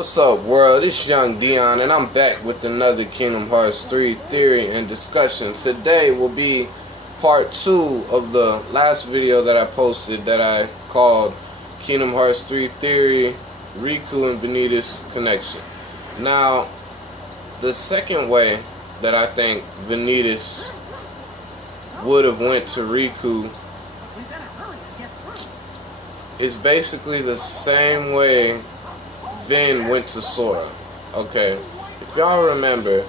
What's up, world? It's Young Dion, and I'm back with another Kingdom Hearts 3 theory and discussion. Today will be part 2 of the last video that I posted that I called Kingdom Hearts 3 Theory, Riku and Vanitas Connection. Now, the second way that I think Vanitas would have went to Riku is basically the same way Vin went to Sora. Okay, if y'all remember,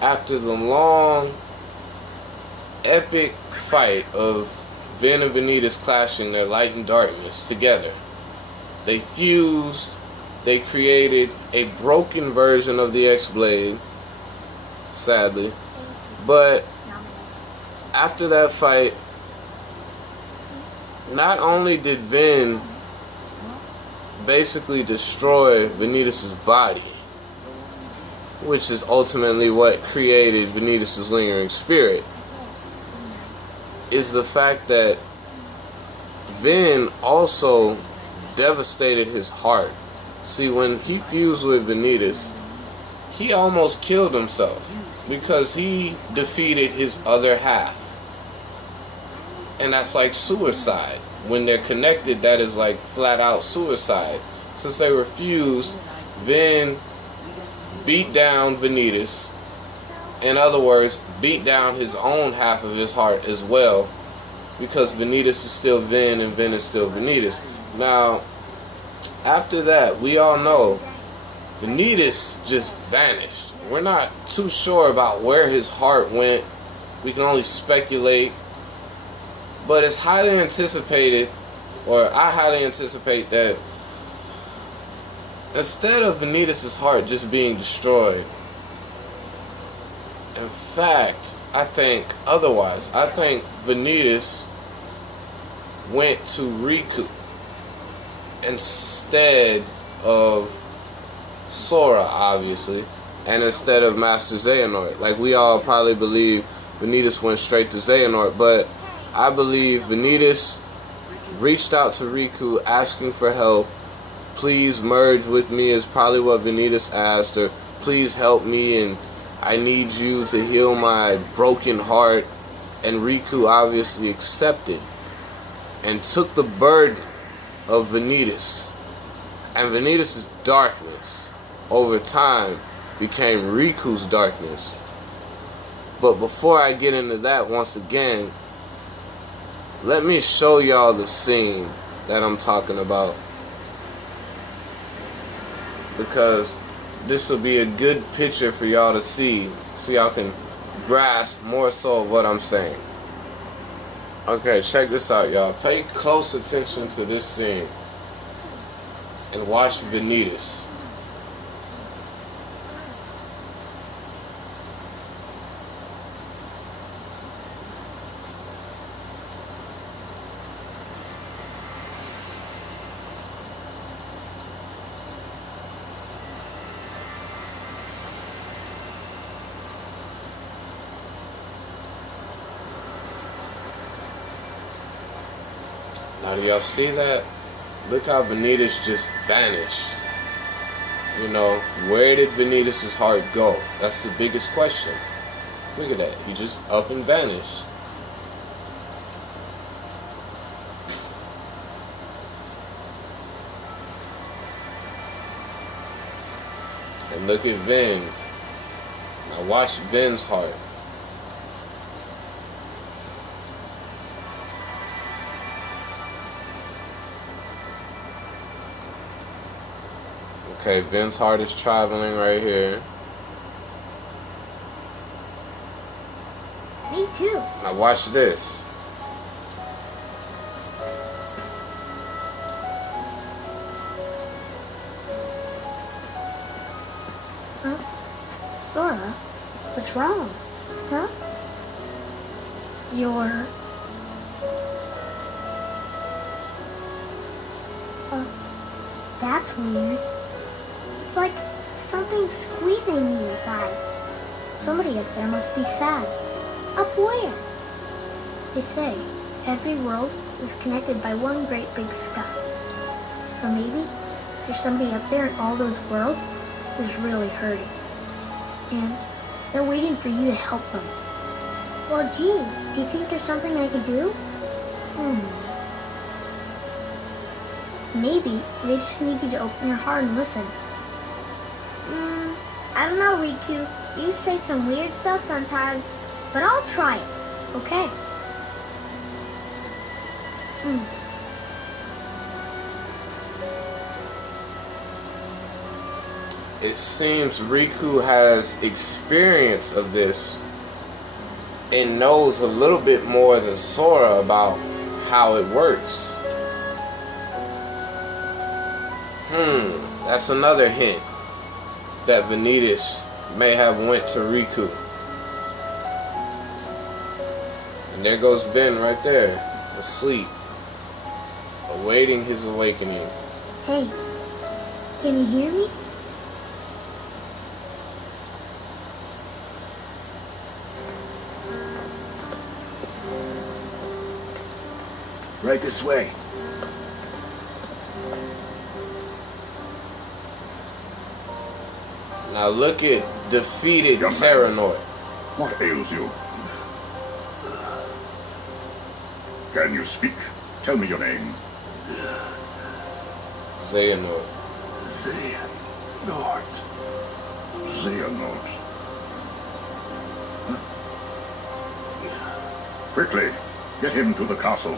after the long, epic fight of Vin and Vanitas clashing their light and darkness together, they fused, they created a broken version of the X-Blade, sadly. But after that fight, not only did Vin basically destroy Vanitas' body, which is ultimately what created Vanitas' lingering spirit, is the fact that Vin also devastated his heart. See, when he fused with Vanitas, he almost killed himself because he defeated his other half. And that's like suicide. When they're connected, that is like flat out suicide. Since they were fused, Vin beat down Vanitas. In other words, beat down his own half of his heart as well, because Vanitas is still Vin and Vin is still Vanitas. Now, after that, we all know Vanitas just vanished. We're not too sure about where his heart went. We can only speculate. But it's highly anticipated, or I highly anticipate, that instead of Vanitas' heart just being destroyed, in fact, I think otherwise. I think Vanitas went to Riku instead of Sora, obviously, and instead of Master Xehanort. Like, we all probably believe Vanitas went straight to Xehanort, but I believe Vanitas reached out to Riku asking for help. Please merge with me is probably what Vanitas asked, or please help me and I need you to heal my broken heart. And Riku obviously accepted and took the burden of Vanitas. And Vanitas' darkness over time became Riku's darkness. But before I get into that, once again, let me show y'all the scene that I'm talking about, because this will be a good picture for y'all to see, so y'all can grasp more so of what I'm saying. Okay, check this out, y'all. Pay close attention to this scene and watch Vanitas. Now, do y'all see that? Look how Vanitas just vanished. You know, where did Vanitas' heart go? That's the biggest question. Look at that. He just up and vanished. And look at Vin. Now watch Vin's heart. Okay, Vin's heart is traveling right here. Me too. Now watch this. Huh? Sora? What's wrong? Huh? You're... that's weird. It's like something's squeezing me inside. Somebody up there must be sad. Up where? They say every world is connected by one great big sky. So maybe there's somebody up there in all those worlds who's really hurting. And they're waiting for you to help them. Well, gee, do you think there's something I could do? Maybe they just need you to open your heart and listen. I don't know, Riku. You say some weird stuff sometimes, but I'll try it, okay? It seems Riku has experience of this and knows a little bit more than Sora about how it works. That's another hint that Vanitas may have went to Riku. And there goes Ven right there, asleep, awaiting his awakening. Hey, can you hear me? Right this way. Now look at defeated Young man. Terranort. What ails you? Can you speak? Tell me your name. Xehanort. Xehanort. Xehanort. Quickly, get him to the castle.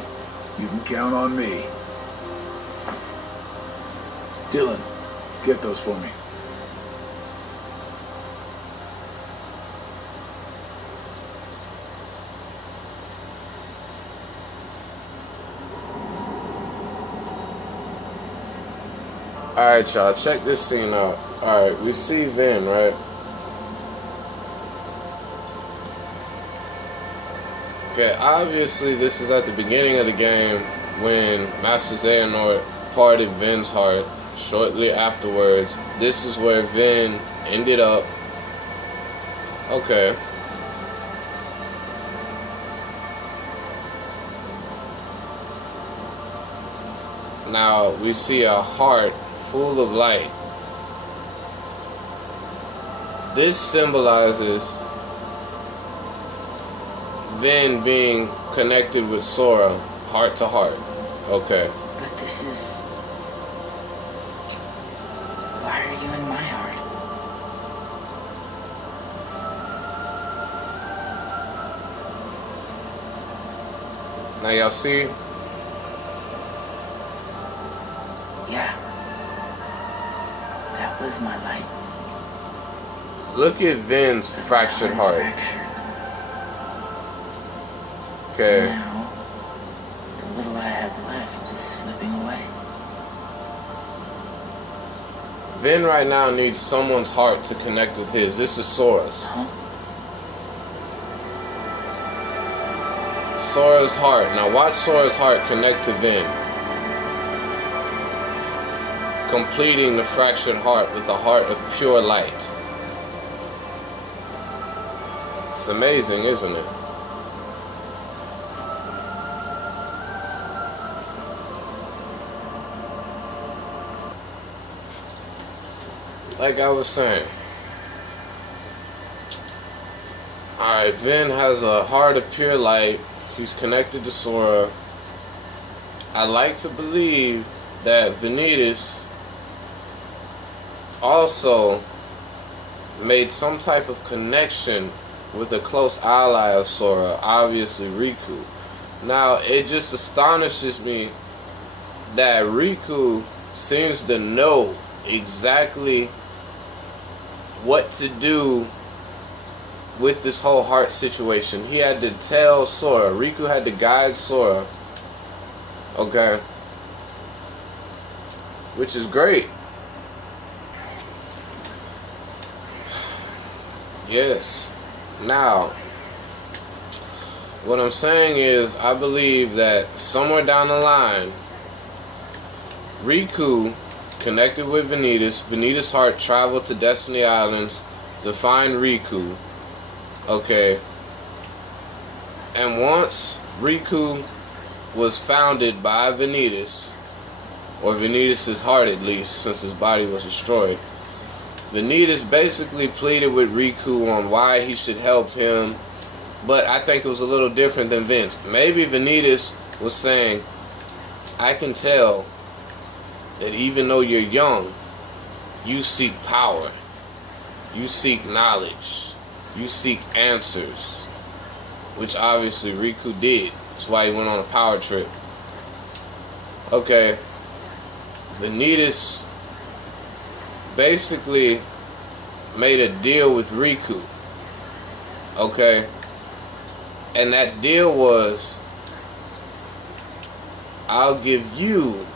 You can count on me. Dylan, get those for me. Alright, y'all, check this scene out. Alright, we see Ven, right? Okay, obviously this is at the beginning of the game when Master Xehanort parted Ven's heart. Shortly afterwards, this is where Ven ended up. Okay. Now we see a heart full of light. This symbolizes Ven being connected with Sora, heart to heart. Okay. But this is... Why are you in my heart? Now y'all see? Yeah. That was my light. Look at Ven's fractured Now it's heart. fractured. Okay. Now, the little I have left is slipping away. Ven right now needs someone's heart to connect with his. This is Sora's. Huh? Sora's heart. Now watch Sora's heart connect to Ven. Completing the fractured heart with a heart of pure light. It's amazing, isn't it? Like I was saying. Alright, Ven has a heart of pure light. He's connected to Sora. I like to believe that Vanitas also made some type of connection with a close ally of Sora, obviously Riku. Now, it just astonishes me that Riku seems to know exactly what to do with this whole heart situation. He had to tell Sora. Riku had to guide Sora. Okay. Which is great. Yes. Now, what I'm saying is, I believe that somewhere down the line, Riku connected with Vanitas. Vanitas' heart traveled to Destiny Islands to find Riku. Okay. And once Riku was founded by Vanitas, or Vanitas' heart at least, since his body was destroyed. Vanitas basically pleaded with Riku on why he should help him, but I think it was a little different than Vince. Maybe Vanitas was saying, I can tell that even though you're young, you seek power, you seek knowledge, you seek answers, which obviously Riku did. That's why he went on a power trip. Okay, Vanitas basically made a deal with Riku. Okay, and that deal was, I'll give you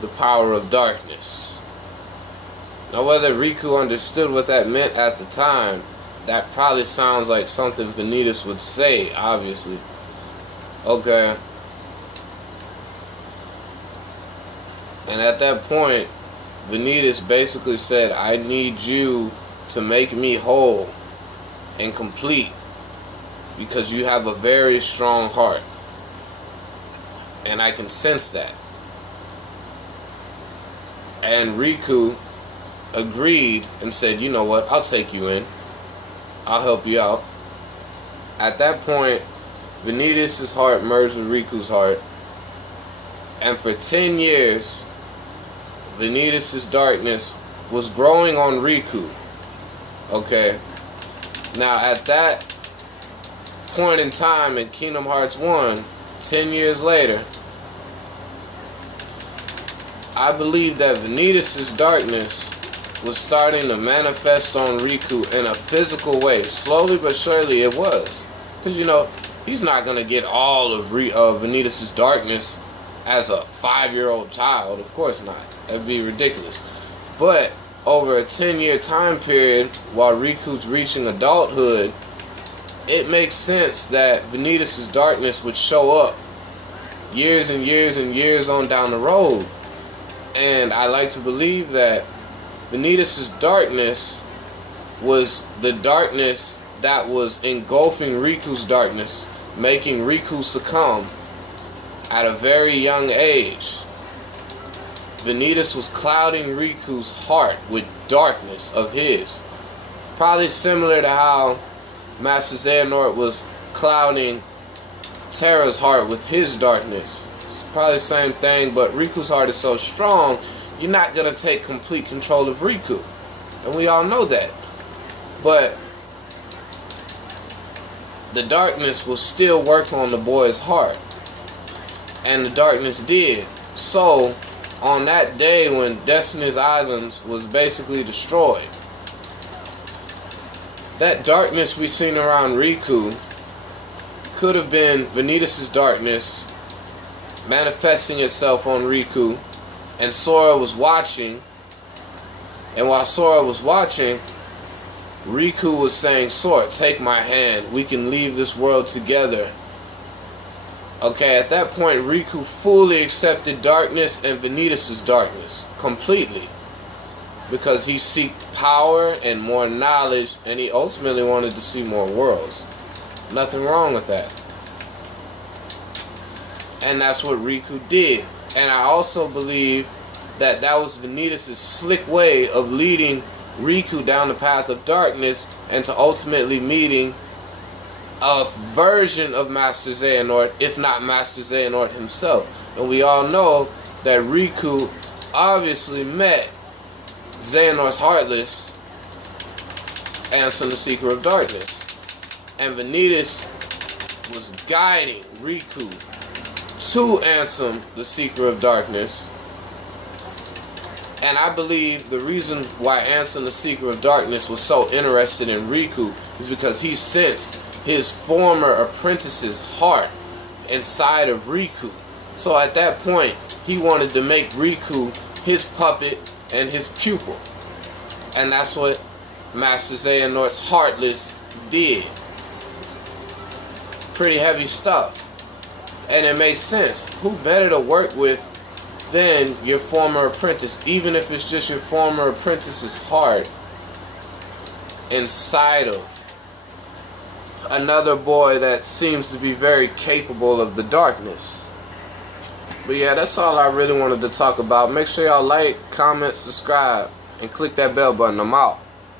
the power of darkness. Now, whether Riku understood what that meant at the time, that probably sounds like something Vanitas would say, obviously. Okay. And at that point, Vanitas basically said, I need you to make me whole and complete, because you have a very strong heart. And I can sense that. And Riku agreed and said, you know what, I'll take you in. I'll help you out. At that point, Vanitas' heart merged with Riku's heart. And for 10 years, Vanitas' darkness was growing on Riku. Okay. Now, at that point in time in Kingdom Hearts 1, 10 years later, I believe that Vanitas' darkness was starting to manifest on Riku in a physical way. Slowly but surely it was. Because, you know, he's not going to get all of Vanitas' darkness as a 5-year-old child. Of course not. That'd be ridiculous. But over a 10-year time period, while Riku's reaching adulthood, it makes sense that Vanitas' darkness would show up years and years and years on down the road. And I like to believe that Vanitas' darkness was the darkness that was engulfing Riku's darkness, making Riku succumb at a very young age. Vanitas was clouding Riku's heart with darkness of his. Probably similar to how Master Xehanort was clouding Terra's heart with his darkness. It's probably the same thing, but Riku's heart is so strong, you're not going to take complete control of Riku. And we all know that. But the darkness will still work on the boy's heart. And the darkness did. So, on that day when Destiny's Islands was basically destroyed, that darkness we seen around Riku could have been Vanitas' darkness manifesting itself on Riku, and Sora was watching. And while Sora was watching, Riku was saying, Sora, take my hand. We can leave this world together. Okay, at that point, Riku fully accepted darkness and Vanitas' darkness completely, because he seeked power and more knowledge, and he ultimately wanted to see more worlds. Nothing wrong with that. And that's what Riku did. And I also believe that that was Vanitas' slick way of leading Riku down the path of darkness, and to ultimately meeting a version of Master Xehanort, if not Master Xehanort himself. And we all know that Riku obviously met Xehanort's Heartless, Ansem the Seeker of Darkness. And Vanitas was guiding Riku to Ansem the Seeker of Darkness. And I believe the reason why Ansem the Seeker of Darkness was so interested in Riku is because he sensed his former apprentice's heart inside of Riku. So at that point, he wanted to make Riku his puppet and his pupil. And that's what Master Xehanort's Heartless did. Pretty heavy stuff. And it makes sense. Who better to work with than your former apprentice, even if it's just your former apprentice's heart inside of another boy that seems to be very capable of the darkness. But yeah, that's all I really wanted to talk about. Make sure y'all like, comment, subscribe, and click that bell button. I'm out.